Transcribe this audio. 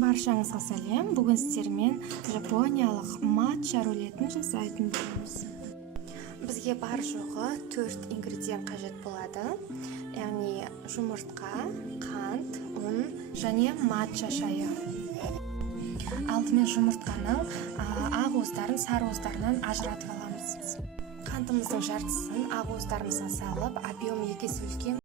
Баршаңызға сәлем. Бүгін сіздермен жапониялық матча рулетін жасайтын боламыз. Бізге бар жоғы 4 ингредиент қажет болады. Яғни жұмыртқа, қант, ұн және матча шайы. Алдымен жұмыртқаның ақ уыздарын сары уыздарынан ажыратып аламыз. Қантымыздың жартысын ақ уыздарымызға салып, объемы 2 есе үлкен